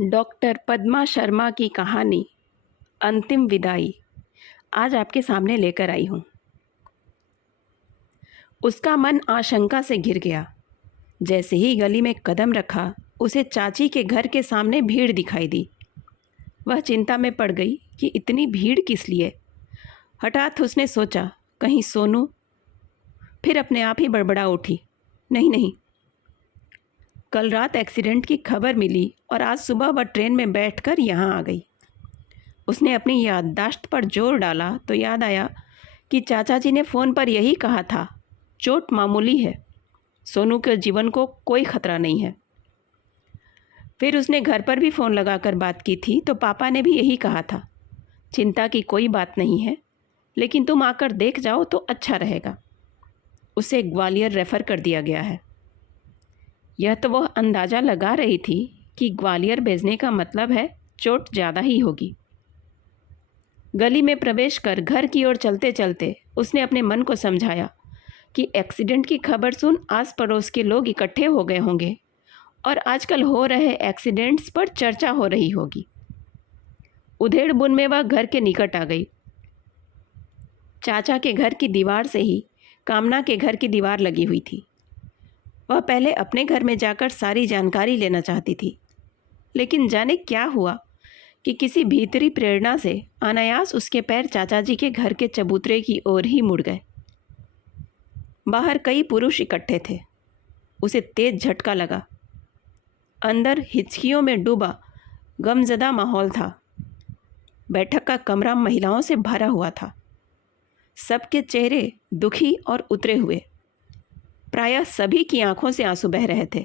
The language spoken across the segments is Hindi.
डॉक्टर पद्मा शर्मा की कहानी अंतिम विदाई आज आपके सामने लेकर आई हूँ। उसका मन आशंका से घिर गया। जैसे ही गली में कदम रखा, उसे चाची के घर के सामने भीड़ दिखाई दी। वह चिंता में पड़ गई कि इतनी भीड़ किस लिए। हठात उसने सोचा, कहीं सोनू। फिर अपने आप ही बड़बड़ा उठी, नहीं नहीं, कल रात एक्सीडेंट की खबर मिली और आज सुबह वह ट्रेन में बैठकर यहाँ आ गई। उसने अपनी याददाश्त पर जोर डाला तो याद आया कि चाचा जी ने फ़ोन पर यही कहा था, चोट मामूली है, सोनू के जीवन को कोई खतरा नहीं है। फिर उसने घर पर भी फ़ोन लगाकर बात की थी तो पापा ने भी यही कहा था, चिंता की कोई बात नहीं है, लेकिन तुम आकर देख जाओ तो अच्छा रहेगा। उसे ग्वालियर रेफ़र कर दिया गया है। यह तो वह अंदाज़ा लगा रही थी कि ग्वालियर भेजने का मतलब है चोट ज़्यादा ही होगी। गली में प्रवेश कर घर की ओर चलते चलते उसने अपने मन को समझाया कि एक्सीडेंट की खबर सुन आस पड़ोस के लोग इकट्ठे हो गए होंगे और आजकल हो रहे एक्सीडेंट्स पर चर्चा हो रही होगी। उधेड़ बुन में वह घर के निकट आ गई। चाचा के घर की दीवार से ही कामना के घर की दीवार लगी हुई थी। वह पहले अपने घर में जाकर सारी जानकारी लेना चाहती थी, लेकिन जाने क्या हुआ कि किसी भीतरी प्रेरणा से अनायास उसके पैर चाचा जी के घर के चबूतरे की ओर ही मुड़ गए। बाहर कई पुरुष इकट्ठे थे। उसे तेज झटका लगा। अंदर हिचकियों में डूबा गमज़दा माहौल था। बैठक का कमरा महिलाओं से भरा हुआ था। सबके चेहरे दुखी और उतरे हुए। प्रायः सभी की आंखों से आंसू बह रहे थे।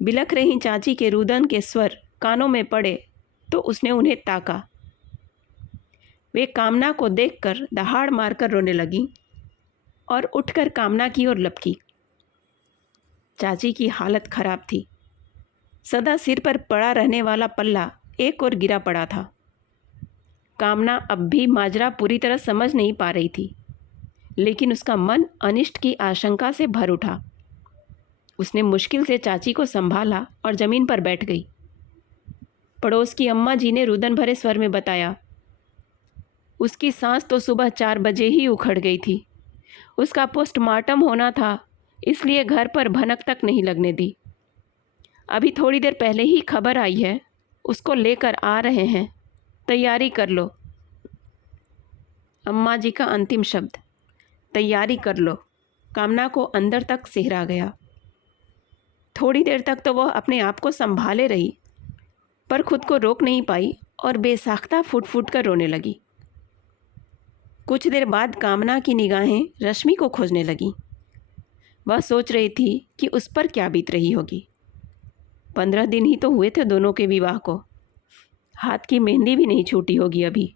बिलख रही चाची के रुदन के स्वर कानों में पड़े तो उसने उन्हें ताका। वे कामना को देखकर दहाड़ मारकर रोने लगीं और उठकर कामना की ओर लपकी। चाची की हालत खराब थी। सदा सिर पर पड़ा रहने वाला पल्ला एक ओर गिरा पड़ा था। कामना अब भी माजरा पूरी तरह समझ नहीं पा रही थी, लेकिन उसका मन अनिष्ट की आशंका से भर उठा। उसने मुश्किल से चाची को संभाला और ज़मीन पर बैठ गई। पड़ोस की अम्मा जी ने रुदन भरे स्वर में बताया, उसकी सांस तो सुबह 4 बजे ही उखड़ गई थी। उसका पोस्टमार्टम होना था, इसलिए घर पर भनक तक नहीं लगने दी। अभी थोड़ी देर पहले ही खबर आई है, उसको लेकर आ रहे हैं, तैयारी कर लो। अम्मा जी का अंतिम शब्द, तैयारी कर लो, कामना को अंदर तक सिहरा गया। थोड़ी देर तक तो वह अपने आप को संभाले रही, पर खुद को रोक नहीं पाई और बेसाख्ता फूट फूट कर रोने लगी। कुछ देर बाद कामना की निगाहें रश्मि को खोजने लगीं। वह सोच रही थी कि उस पर क्या बीत रही होगी। 15 दिन ही तो हुए थे दोनों के विवाह को। हाथ की मेहंदी भी नहीं छूटी होगी अभी।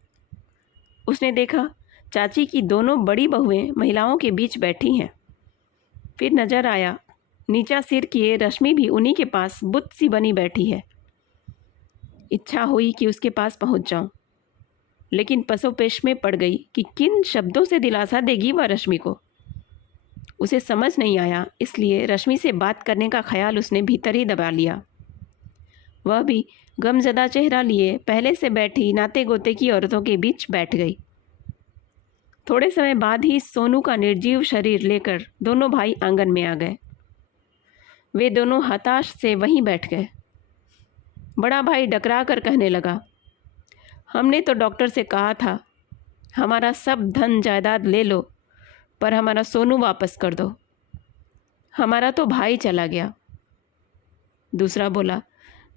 उसने देखा चाची की दोनों बड़ी बहुएं महिलाओं के बीच बैठी हैं। फिर नज़र आया नीचा सिर किए रश्मि भी उन्हीं के पास बुत सी बनी बैठी है। इच्छा हुई कि उसके पास पहुंच जाऊं, लेकिन पसोपेश में पड़ गई कि किन शब्दों से दिलासा देगी वह रश्मि को। उसे समझ नहीं आया, इसलिए रश्मि से बात करने का ख्याल उसने भीतर ही दबा लिया। वह भी गमज़दा चेहरा लिए पहले से बैठी नाते गोते की औरतों के बीच बैठ गई। थोड़े समय बाद ही सोनू का निर्जीव शरीर लेकर दोनों भाई आंगन में आ गए। वे दोनों हताश से वहीं बैठ गए। बड़ा भाई डकरा कर कहने लगा, हमने तो डॉक्टर से कहा था हमारा सब धन जायदाद ले लो, पर हमारा सोनू वापस कर दो। हमारा तो भाई चला गया। दूसरा बोला,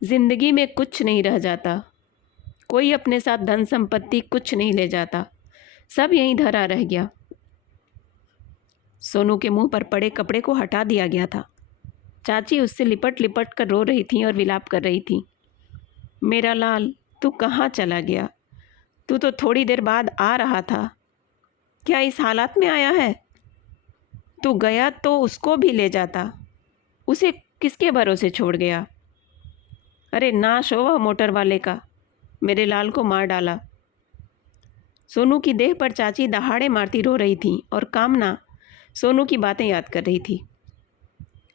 जिंदगी में कुछ नहीं रह जाता, कोई अपने साथ धन संपत्ति कुछ नहीं ले जाता, सब यहीं धरा रह गया। सोनू के मुंह पर पड़े कपड़े को हटा दिया गया था। चाची उससे लिपट लिपट कर रो रही थी और विलाप कर रही थी, मेरा लाल तू कहाँ चला गया? तू तो थोड़ी देर बाद आ रहा था, क्या इस हालात में आया है? तू गया तो उसको भी ले जाता, उसे किसके भरोसे छोड़ गया? अरे नाश हो वह मोटर वाले का, मेरे लाल को मार डाला। सोनू की देह पर चाची दहाड़े मारती रो रही थी और कामना सोनू की बातें याद कर रही थी।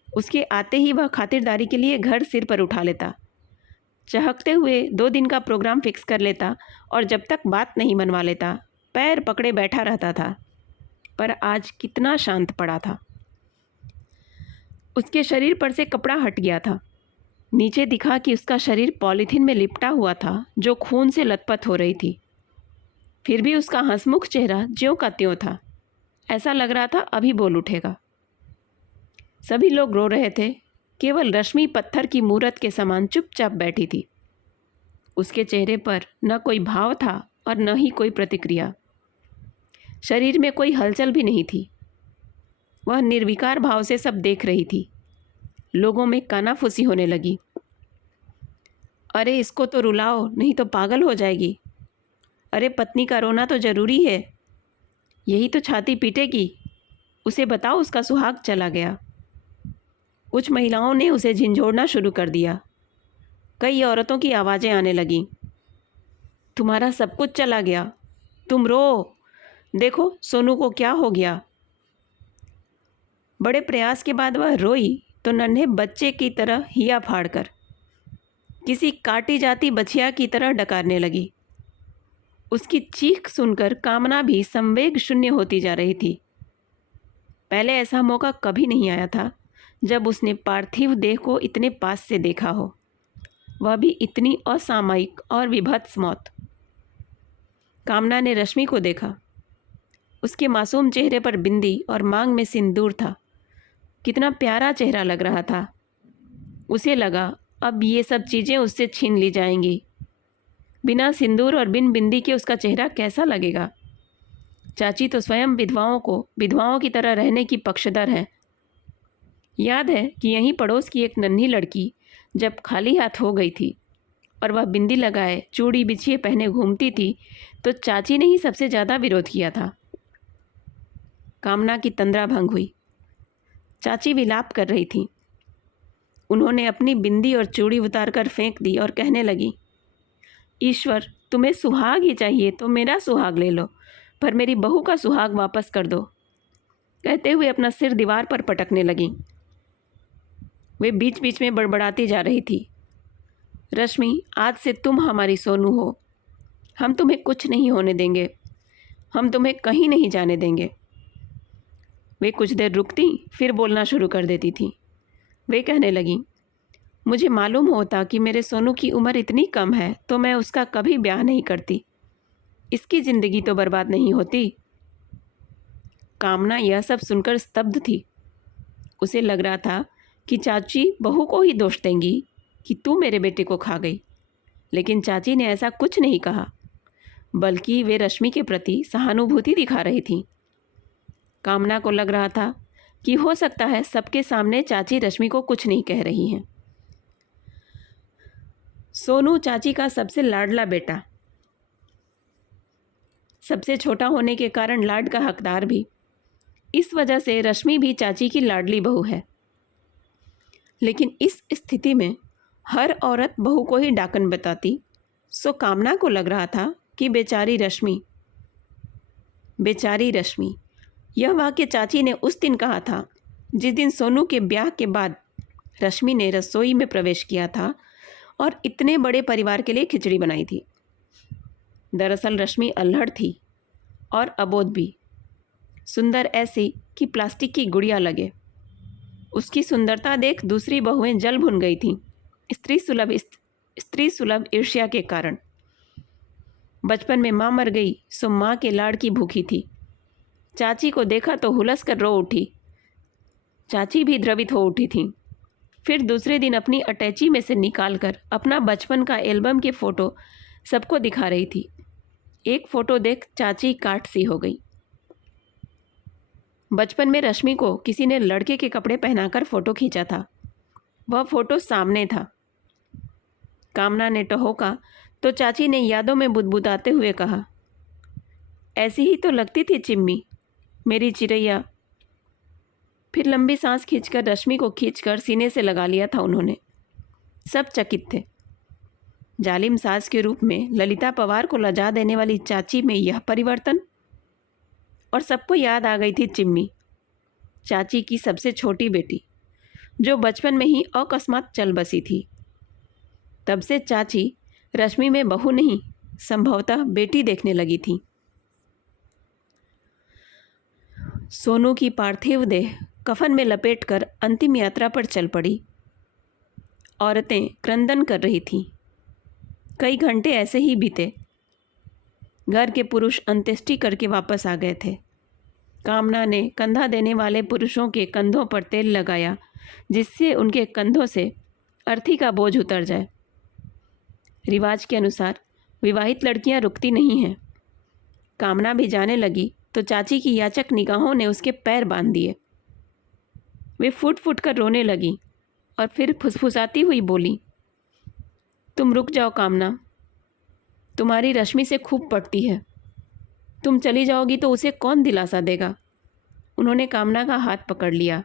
उसके आते ही वह खातिरदारी के लिए घर सिर पर उठा लेता। चहकते हुए 2 दिन का प्रोग्राम फिक्स कर लेता और जब तक बात नहीं मनवा लेता पैर पकड़े बैठा रहता था। पर आज कितना शांत पड़ा था। उसके शरीर पर से कपड़ा हट गया था। नीचे दिखा कि उसका शरीर पॉलीथीन में लिपटा हुआ था जो खून से लथपथ हो रही थी। फिर भी उसका हंसमुख चेहरा ज्यों का त्यों था। ऐसा लग रहा था अभी बोल उठेगा। सभी लोग रो रहे थे। केवल रश्मि पत्थर की मूरत के समान चुपचाप बैठी थी। उसके चेहरे पर न कोई भाव था और न ही कोई प्रतिक्रिया। शरीर में कोई हलचल भी नहीं थी। वह निर्विकार भाव से सब देख रही थी। लोगों में कानाफूसी होने लगी। अरे इसको तो रुलाओ, नहीं तो पागल हो जाएगी। अरे पत्नी का रोना तो ज़रूरी है, यही तो छाती पीटेगी। उसे बताओ उसका सुहाग चला गया। कुछ महिलाओं ने उसे झिंझोड़ना शुरू कर दिया। कई औरतों की आवाज़ें आने लगीं। तुम्हारा सब कुछ चला गया, तुम रो, देखो सोनू को क्या हो गया। बड़े प्रयास के बाद वह रोई तो नन्हे बच्चे की तरह हिया फाड़कर, किसी काटी जाती बछिया की तरह डकारने लगी। उसकी चीख सुनकर कामना भी संवेग शून्य होती जा रही थी। पहले ऐसा मौका कभी नहीं आया था जब उसने पार्थिव देह को इतने पास से देखा हो, वह भी इतनी असामयिक और विभत्स मौत। कामना ने रश्मि को देखा। उसके मासूम चेहरे पर बिंदी और मांग में सिंदूर था। कितना प्यारा चेहरा लग रहा था। उसे लगा अब ये सब चीज़ें उससे छीन ली जाएंगी। बिना सिंदूर और बिन बिंदी के उसका चेहरा कैसा लगेगा। चाची तो स्वयं विधवाओं की तरह रहने की पक्षधर है। याद है कि यहीं पड़ोस की एक नन्ही लड़की जब खाली हाथ हो गई थी और वह बिंदी लगाए चूड़ी बिछिए पहने घूमती थी तो चाची ने ही सबसे ज़्यादा विरोध किया था। कामना की तंद्रा भंग हुई। चाची विलाप कर रही थी। उन्होंने अपनी बिंदी और चूड़ी उतारकर फेंक दी और कहने लगी, ईश्वर तुम्हें सुहाग ही चाहिए तो मेरा सुहाग ले लो, पर मेरी बहू का सुहाग वापस कर दो। कहते हुए अपना सिर दीवार पर पटकने लगी। वे बीच बीच में बड़बड़ाती जा रही थी, रश्मि आज से तुम हमारी सोनू हो। हम तुम्हें कुछ नहीं होने देंगे, हम तुम्हें कहीं नहीं जाने देंगे। वे कुछ देर रुकती फिर बोलना शुरू कर देती थी। वे कहने लगी, मुझे मालूम होता कि मेरे सोनू की उम्र इतनी कम है तो मैं उसका कभी ब्याह नहीं करती। इसकी ज़िंदगी तो बर्बाद नहीं होती। कामना यह सब सुनकर स्तब्ध थी। उसे लग रहा था कि चाची बहू को ही दोष देंगी कि तू मेरे बेटे को खा गई, लेकिन चाची ने ऐसा कुछ नहीं कहा, बल्कि वे रश्मि के प्रति सहानुभूति दिखा रही थीं। कामना को लग रहा था कि हो सकता है सबके सामने चाची रश्मि को कुछ नहीं कह रही हैं। सोनू चाची का सबसे लाडला बेटा, सबसे छोटा होने के कारण लाड का हकदार भी। इस वजह से रश्मि भी चाची की लाडली बहू है। लेकिन इस स्थिति में हर औरत बहू को ही डाकन बताती, सो कामना को लग रहा था कि बेचारी रश्मि, यह वाक्य चाची ने उस दिन कहा था जिस दिन सोनू के ब्याह के बाद रश्मि ने रसोई में प्रवेश किया था और इतने बड़े परिवार के लिए खिचड़ी बनाई थी। दरअसल रश्मि अल्हड़ थी और अबोध भी, सुंदर ऐसी कि प्लास्टिक की गुड़िया लगे। उसकी सुंदरता देख दूसरी बहुएं जल भुन गई थीं, स्त्री सुलभ ईर्ष्या के कारण। बचपन में माँ मर गई सो माँ के लाड़ की भूखी थी। चाची को देखा तो हुलस कर रो उठी। चाची भी द्रवित हो उठी थीं। फिर दूसरे दिन अपनी अटैची में से निकालकर अपना बचपन का एल्बम के फ़ोटो सबको दिखा रही थी। एक फ़ोटो देख चाची काट सी हो गई। बचपन में रश्मि को किसी ने लड़के के कपड़े पहनाकर फ़ोटो खींचा था। वह फ़ोटो सामने था। कामना ने टहोका तो चाची ने यादों में बुदबुदाते हुए कहा, ऐसी ही तो लगती थी चिम्मी, मेरी चिड़ैया। फिर लंबी सांस खींचकर रश्मि को खींचकर सीने से लगा लिया था उन्होंने। सब चकित थे। जालिम सास के रूप में ललिता पवार को लजा देने वाली चाची में यह परिवर्तन। और सबको याद आ गई थी चिम्मी, चाची की सबसे छोटी बेटी, जो बचपन में ही अकस्मात चल बसी थी। तब से चाची रश्मि में बहू नहीं, संभवतः बेटी देखने लगी थी। सोनू की पार्थिव देह कफन में लपेटकर अंतिम यात्रा पर चल पड़ी। औरतें क्रंदन कर रही थीं। कई घंटे ऐसे ही बीते। घर के पुरुष अंत्येष्टि करके वापस आ गए थे। कामना ने कंधा देने वाले पुरुषों के कंधों पर तेल लगाया, जिससे उनके कंधों से अर्थी का बोझ उतर जाए। रिवाज के अनुसार विवाहित लड़कियां रुकती नहीं हैं। कामना भी जाने लगी तो चाची की याचक निगाहों ने उसके पैर बांध दिए। वे फूट फूट कर रोने लगी और फिर फुसफुसाती हुई बोली, तुम रुक जाओ कामना, तुम्हारी रश्मि से खूब पड़ती है। तुम चली जाओगी तो उसे कौन दिलासा देगा। उन्होंने कामना का हाथ पकड़ लिया।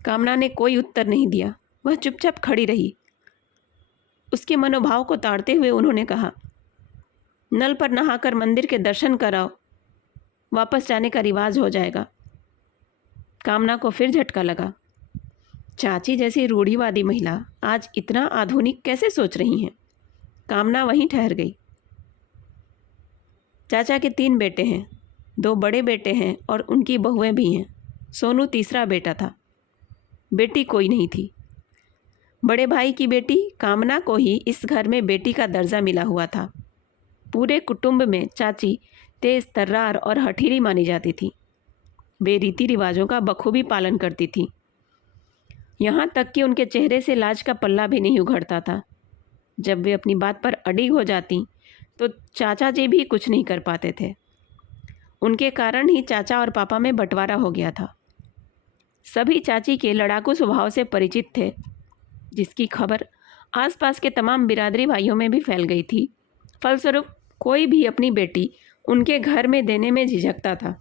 कामना ने कोई उत्तर नहीं दिया। वह चुपचाप खड़ी रही। उसके मनोभाव को ताड़ते हुए उन्होंने कहा, नल पर नहाकर मंदिर के दर्शन कराओ, वापस जाने का रिवाज हो जाएगा। कामना को फिर झटका लगा। चाची जैसी रूढ़िवादी महिला आज इतना आधुनिक कैसे सोच रही हैं। कामना वहीं ठहर गई। चाचा के 3 बेटे हैं, 2 बड़े बेटे हैं और उनकी बहुएं भी हैं। सोनू तीसरा बेटा था। बेटी कोई नहीं थी। बड़े भाई की बेटी कामना को ही इस घर में बेटी का दर्जा मिला हुआ था। पूरे कुटुंब में चाची तेज तर्रार और हठीली मानी जाती थी। वे रीति रिवाजों का बखूबी पालन करती थी। यहाँ तक कि उनके चेहरे से लाज का पल्ला भी नहीं उघड़ता था। जब वे अपनी बात पर अड़ी हो जाती तो चाचा जी भी कुछ नहीं कर पाते थे। उनके कारण ही चाचा और पापा में बंटवारा हो गया था। सभी चाची के लड़ाकू स्वभाव से परिचित थे, जिसकी खबर आसपास के तमाम बिरादरी भाइयों में भी फैल गई थी। फलस्वरूप कोई भी अपनी बेटी उनके घर में देने में झिझकता था।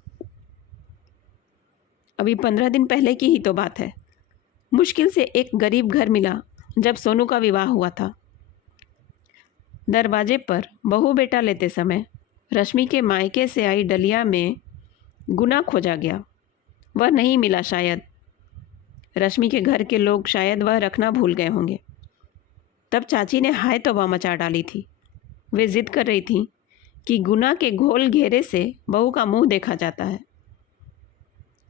अभी 15 दिन पहले की ही तो बात है। मुश्किल से एक गरीब घर मिला जब सोनू का विवाह हुआ था। दरवाजे पर बहू बेटा लेते समय रश्मि के मायके से आई डलिया में गुना खोजा गया। वह नहीं मिला शायद। रश्मि के घर के लोग शायद वह रखना भूल गए होंगे। तब चाची ने हाय तौबा मचा डाली थी। वे जिद कर रही थी कि गुना के घोल घेरे से बहू का मुंह देखा जाता है।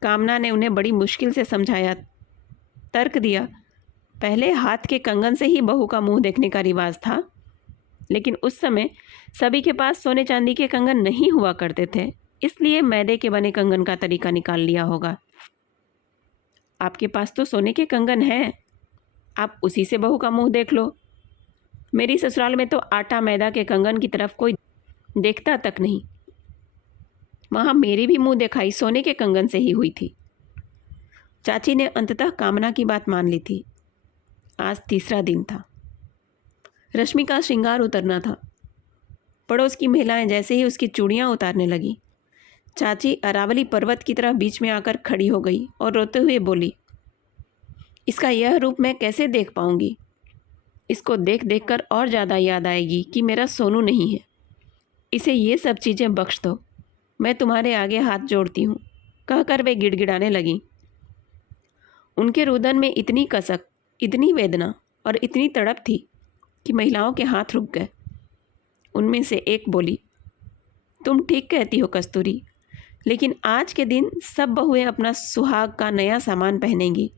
कामना ने उन्हें बड़ी मुश्किल से समझाया, तर्क दिया, पहले हाथ के कंगन से ही बहू का मुंह देखने का रिवाज था, लेकिन उस समय सभी के पास सोने चांदी के कंगन नहीं हुआ करते थे, इसलिए मैदे के बने कंगन का तरीका निकाल लिया होगा। आपके पास तो सोने के कंगन हैं, आप उसी से बहू का मुंह देख लो। मेरी ससुराल में तो आटा मैदा के कंगन की तरफ कोई देखता तक नहीं। वहाँ मेरी भी मुंह दिखाई सोने के कंगन से ही हुई थी। चाची ने अंततः कामना की बात मान ली थी। आज तीसरा दिन था। रश्मि का श्रृंगार उतरना था। पड़ोस की महिलाएं जैसे ही उसकी चूड़ियाँ उतारने लगी, चाची अरावली पर्वत की तरह बीच में आकर खड़ी हो गई और रोते हुए बोली, इसका यह रूप मैं कैसे देख पाऊंगी। इसको देख देख कर और ज़्यादा याद आएगी कि मेरा सोनू नहीं है। इसे ये सब चीज़ें बख्श दो, मैं तुम्हारे आगे हाथ जोड़ती हूँ, कहकर वे गिड़गिड़ाने लगीं। उनके रुदन में इतनी कसक, इतनी वेदना और इतनी तड़प थी कि महिलाओं के हाथ रुक गए। उनमें से एक बोली, तुम ठीक कहती हो कस्तूरी, लेकिन आज के दिन सब बहुएं अपना सुहाग का नया सामान पहनेंगी।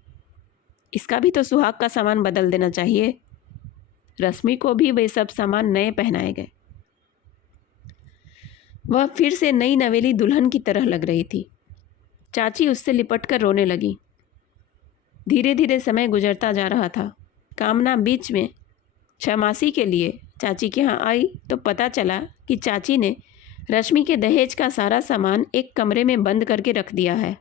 इसका भी तो सुहाग का सामान बदल देना चाहिए। रश्मि को भी वे सब सामान नए पहनाए गए। वह फिर से नई नवेली दुल्हन की तरह लग रही थी। चाची उससे लिपटकर रोने लगी। धीरे धीरे समय गुजरता जा रहा था। कामना बीच में छमासी के लिए चाची के यहाँ आई तो पता चला कि चाची ने रश्मि के दहेज का सारा सामान एक कमरे में बंद करके रख दिया है।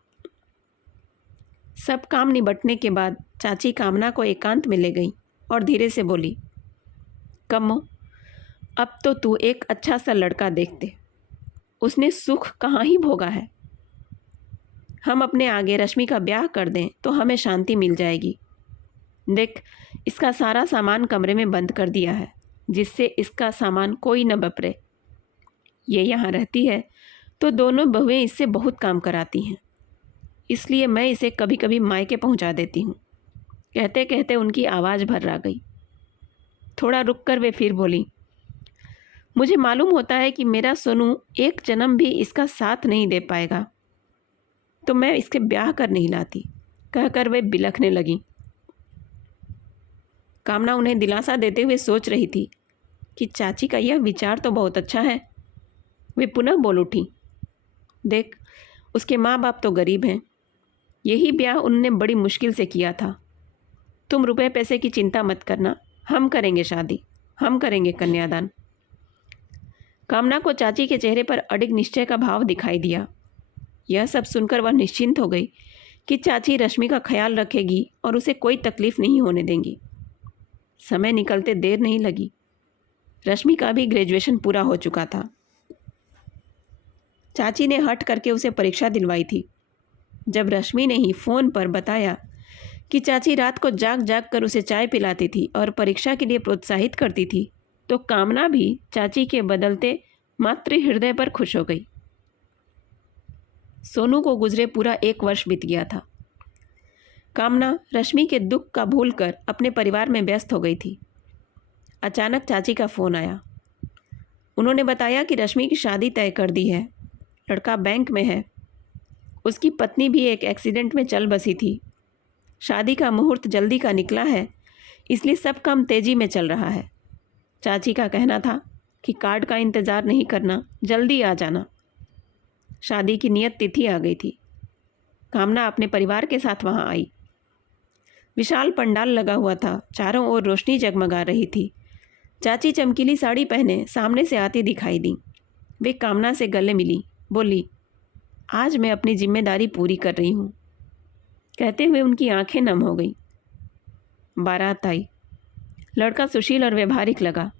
सब काम निबटने के बाद चाची कामना को एकांत में ले गई और धीरे से बोली, कम्मो, अब तो तू एक अच्छा सा लड़का देखते। उसने सुख कहाँ ही भोगा है। हम अपने आगे रश्मि का ब्याह कर दें तो हमें शांति मिल जाएगी। देख, इसका सारा सामान कमरे में बंद कर दिया है, जिससे इसका सामान कोई न बपरे। ये यहाँ रहती है तो दोनों बहुएं इससे बहुत काम कराती हैं, इसलिए मैं इसे कभी कभी मायके पहुँचा देती हूँ। कहते कहते उनकी आवाज़ भर आ गई। थोड़ा रुककर वे फिर बोली, मुझे मालूम होता है कि मेरा सोनू एक जन्म भी इसका साथ नहीं दे पाएगा, तो मैं इसके ब्याह कर नहीं लाती, कहकर वे बिलखने लगी। कामना उन्हें दिलासा देते हुए सोच रही थी कि चाची का यह विचार तो बहुत अच्छा है। वे पुनः बोल उठी, देख, उसके माँ बाप तो गरीब हैं, यही ब्याह उनने बड़ी मुश्किल से किया था। तुम रुपए पैसे की चिंता मत करना, हम करेंगे शादी, हम करेंगे कन्यादान। कामना को चाची के चेहरे पर अडिग निश्चय का भाव दिखाई दिया। यह सब सुनकर वह निश्चिंत हो गई कि चाची रश्मि का ख्याल रखेगी और उसे कोई तकलीफ नहीं होने देंगी। समय निकलते देर नहीं लगी। रश्मि का भी ग्रेजुएशन पूरा हो चुका था। चाची ने हट करके उसे परीक्षा दिलवाई थी। जब रश्मि ने ही फ़ोन पर बताया कि चाची रात को जाग जाग कर उसे चाय पिलाती थी और परीक्षा के लिए प्रोत्साहित करती थी, तो कामना भी चाची के बदलते मातृ हृदय पर खुश हो गई। सोनू को गुजरे पूरा 1 वर्ष बीत गया था। कामना रश्मि के दुख का भूलकर अपने परिवार में व्यस्त हो गई थी। अचानक चाची का फ़ोन आया। उन्होंने बताया कि रश्मि की शादी तय कर दी है, लड़का बैंक में है, उसकी पत्नी भी एक एक्सीडेंट में चल बसी थी, शादी का मुहूर्त जल्दी का निकला है, इसलिए सब काम तेज़ी में चल रहा है। चाची का कहना था कि कार्ड का इंतज़ार नहीं करना, जल्दी आ जाना। शादी की नियत तिथि आ गई थी। कामना अपने परिवार के साथ वहाँ आई। विशाल पंडाल लगा हुआ था, चारों ओर रोशनी जगमगा रही थी। चाची चमकीली साड़ी पहने सामने से आती दिखाई दी। वे कामना से गले मिली, बोली, आज मैं अपनी जिम्मेदारी पूरी कर रही हूँ। कहते हुए उनकी आंखें नम हो गईं। बारात आई। लड़का सुशील और व्यवहारिक लगा।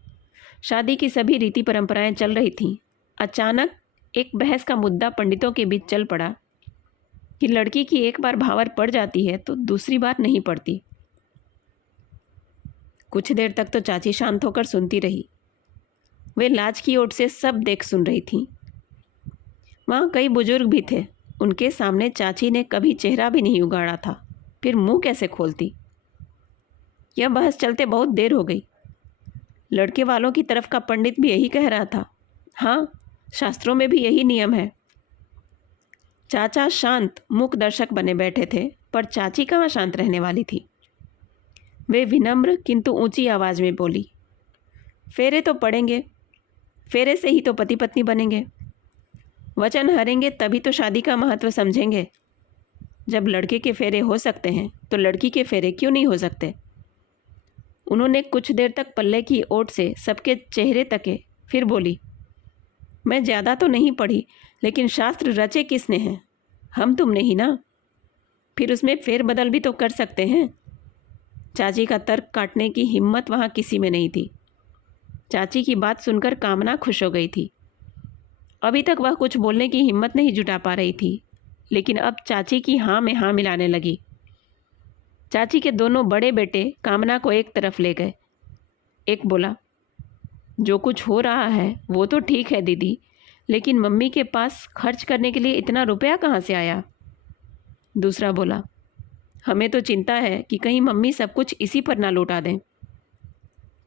शादी की सभी रीति परंपराएं चल रही थीं। अचानक एक बहस का मुद्दा पंडितों के बीच चल पड़ा कि लड़की की एक बार भावर पड़ जाती है तो दूसरी बार नहीं पड़ती। कुछ देर तक तो चाची शांत होकर सुनती रही। वे लाज की ओट से सब देख सुन रही थीं। वहाँ कई बुजुर्ग भी थे। उनके सामने चाची ने कभी चेहरा भी नहीं उगाड़ा था, फिर मुंह कैसे खोलती। यह बहस चलते बहुत देर हो गई। लड़के वालों की तरफ का पंडित भी यही कह रहा था, हाँ, शास्त्रों में भी यही नियम है। चाचा शांत मूक दर्शक बने बैठे थे, पर चाची कहाँ शांत रहने वाली थी। वे विनम्र किंतु ऊंची आवाज़ में बोली, फेरे तो पड़ेंगे, फेरे से ही तो पति पत्नी बनेंगे। वचन हरेंगे तभी तो शादी का महत्व समझेंगे। जब लड़के के फेरे हो सकते हैं तो लड़की के फेरे क्यों नहीं हो सकते। उन्होंने कुछ देर तक पल्ले की ओट से सबके चेहरे तके, फिर बोली, मैं ज़्यादा तो नहीं पढ़ी, लेकिन शास्त्र रचे किसने हैं, हम तुमने ही ना। फिर उसमें फेर बदल भी तो कर सकते हैं। चाची का तर्क काटने की हिम्मत वहाँ किसी में नहीं थी। चाची की बात सुनकर कामना खुश हो गई थी। अभी तक वह कुछ बोलने की हिम्मत नहीं जुटा पा रही थी, लेकिन अब चाची की हाँ में हाँ मिलाने लगी। चाची के दोनों बड़े बेटे कामना को एक तरफ ले गए। एक बोला, जो कुछ हो रहा है वो तो ठीक है दीदी, लेकिन मम्मी के पास खर्च करने के लिए इतना रुपया कहाँ से आया। दूसरा बोला, हमें तो चिंता है कि कहीं मम्मी सब कुछ इसी पर ना लौटा दें।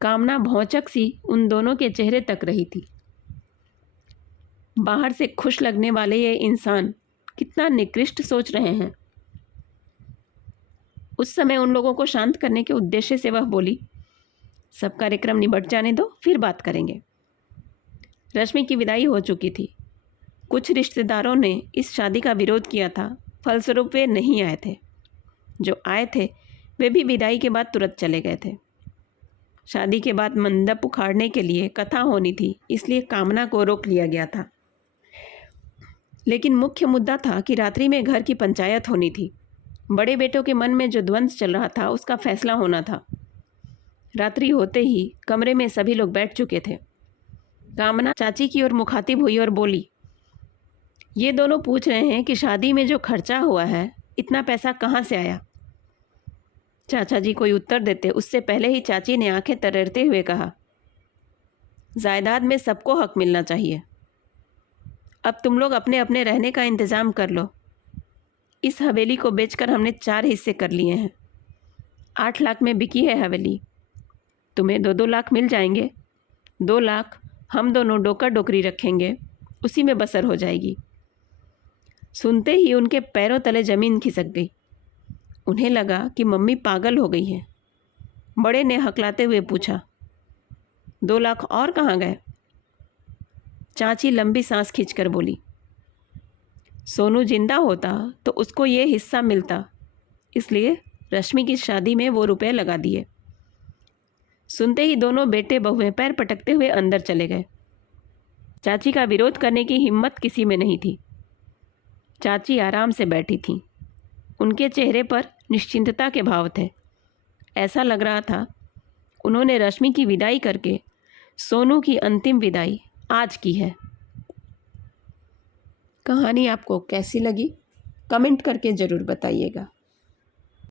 कामना भौचक सी उन दोनों के चेहरे तक रही थी। बाहर से खुश लगने वाले ये इंसान कितना निकृष्ट सोच रहे हैं। उस समय उन लोगों को शांत करने के उद्देश्य से वह बोली, सब कार्यक्रम निबट जाने दो, फिर बात करेंगे। रश्मि की विदाई हो चुकी थी। कुछ रिश्तेदारों ने इस शादी का विरोध किया था, फलस्वरूप वे नहीं आए थे। जो आए थे वे भी विदाई के बाद तुरंत चले गए थे। शादी के बाद मंडप उखाड़ने के लिए कथा होनी थी, इसलिए कामना को रोक लिया गया था। लेकिन मुख्य मुद्दा था कि रात्रि में घर की पंचायत होनी थी। बड़े बेटों के मन में जो द्वंद्व चल रहा था उसका फैसला होना था। रात्रि होते ही कमरे में सभी लोग बैठ चुके थे। कामना चाची की ओर मुखातिब हुई और बोली, ये दोनों पूछ रहे हैं कि शादी में जो खर्चा हुआ है इतना पैसा कहाँ से आया। चाचा जी कोई उत्तर देते उससे पहले ही चाची ने आंखें तरेरते हुए कहा, जायदाद में सबको हक मिलना चाहिए। अब तुम लोग अपने अपने रहने का इंतज़ाम कर लो। इस हवेली को बेचकर हमने 4 हिस्से कर लिए हैं। 8 लाख में बिकी है हवेली। तुम्हें 2-2 लाख मिल जाएंगे। 2 लाख हम दोनों डोका डोकरी रखेंगे, उसी में बसर हो जाएगी। सुनते ही उनके पैरों तले ज़मीन खिसक गई। उन्हें लगा कि मम्मी पागल हो गई है। बड़े ने हकलाते हुए पूछा, 2 लाख और कहाँ गए? चाची लंबी सांस खींचकर बोली, सोनू जिंदा होता तो उसको ये हिस्सा मिलता, इसलिए रश्मि की शादी में वो रुपए लगा दिए। सुनते ही दोनों बेटे बहुएं पैर पटकते हुए अंदर चले गए। चाची का विरोध करने की हिम्मत किसी में नहीं थी। चाची आराम से बैठी थीं। उनके चेहरे पर निश्चिंतता के भाव थे। ऐसा लग रहा था उन्होंने रश्मि की विदाई करके सोनू की अंतिम विदाई आज की है। कहानी आपको कैसी लगी कमेंट करके ज़रूर बताइएगा।